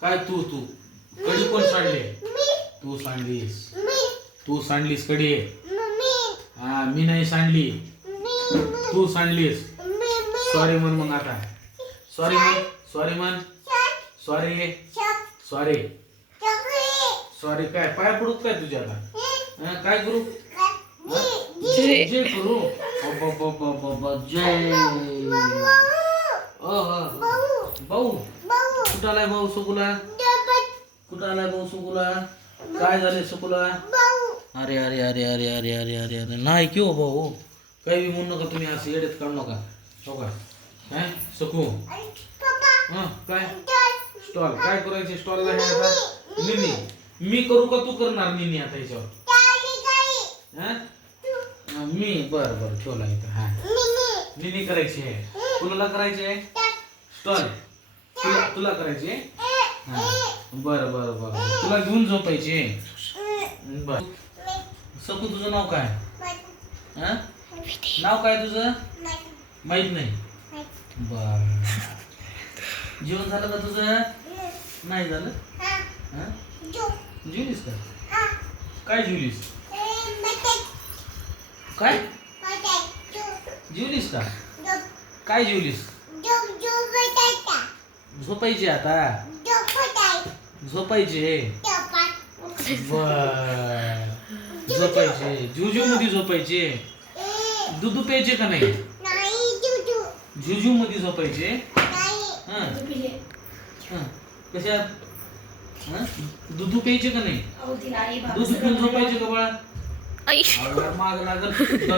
काय तू तू? कडी कोण सांडली? तू सांडलीस. तू सांडलीस कडी? हा मी नाही सांडली. तू सांडलीस. सॉरी म्हण मग आता. सॉरी म्हण. सॉरी म्हण. सॉरी सॉरी सॉरी काय पाय पडूत काय तुझ्या आता? काय करू? जी जय. करू. जय. भाऊ कुठं आलाय भाऊ सुकुला? कुठं आलाय भाऊ सुकुला? काय झाले सुकुला? अरे अरे अरे अरे अरे अरे अरे अरे. नाही की हो भाऊ? काही बी म्हणू नका तुम्ही असं येड्यात काढू नका. हो का? काय सकू. हा काय? स्टॉल काय करायचे स्टॉलला हे आता? निनी मी करू का तू करणार निनी आता याच्यावर? हा? मी. बर बर. ठेवला इथं. हा. निनी. करायची आहे. कुणाला करायची आहे? स्टॉल तुला तुला बर बर बर तुला घेऊन झोपायचे? बर. सकू तुझं नाव काय? हा? नाव काय तुझं? माहीत नाही. बर. जेवण झालं का तुझं? नाही झालं? जेवलीस का? काय जेवलीस? काय? जेवलीस का? काय जेवलीस? झोपायचे आता. झोपायचे. झोपायचे. जुजू मध्ये झोपायचे दुधू प्यायचे का नाही? जुजू मध्ये झोपायचे. कशा दुधू प्यायचे का नाही? दूध पण झोपायचे का बाळा? माग लागत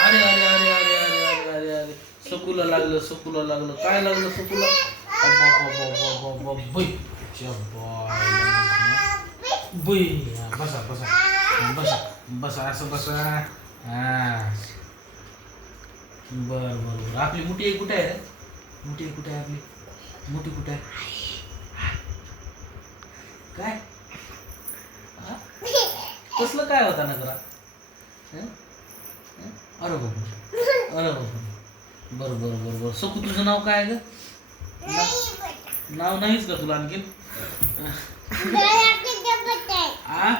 अरे अरे अरे अरे. सकुला लागलं सकुला लागलं काय लागलं सकुला बै बसा बसा बसा बसा असं बसा हा बर बर बर आपली मुठी आहे कुठे आहे रे मुठी कुठे आहे आपली मुठी कुठे आहे काय हा? कसलं काय होता ना करा अरे बाबा अरे बाबा बरं बरं बरं बरं. सकू तुझं नाव काय आहे ग नाव नाहीच का तुला आणखीन? आ?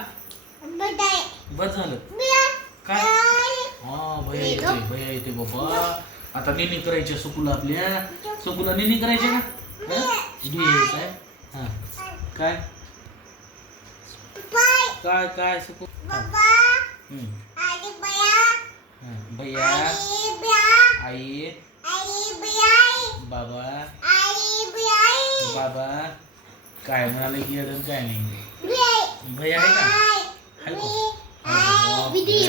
बस झालं. काय? हा भैया येते भैया येते बाबा. आता निनी करायच्या सुकुला आपल्या सुकुला निनी करायच्या का? हं? घे काय हा. काय? काय काय सुकू. भैया. बाबा. बाबा काय म्हणाले की अजून काय नाही? भैया आहे का?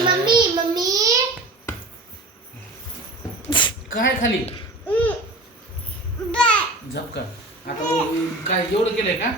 Mummy mummy. काय खाली? झपका. आता काय एवढं केलंय का?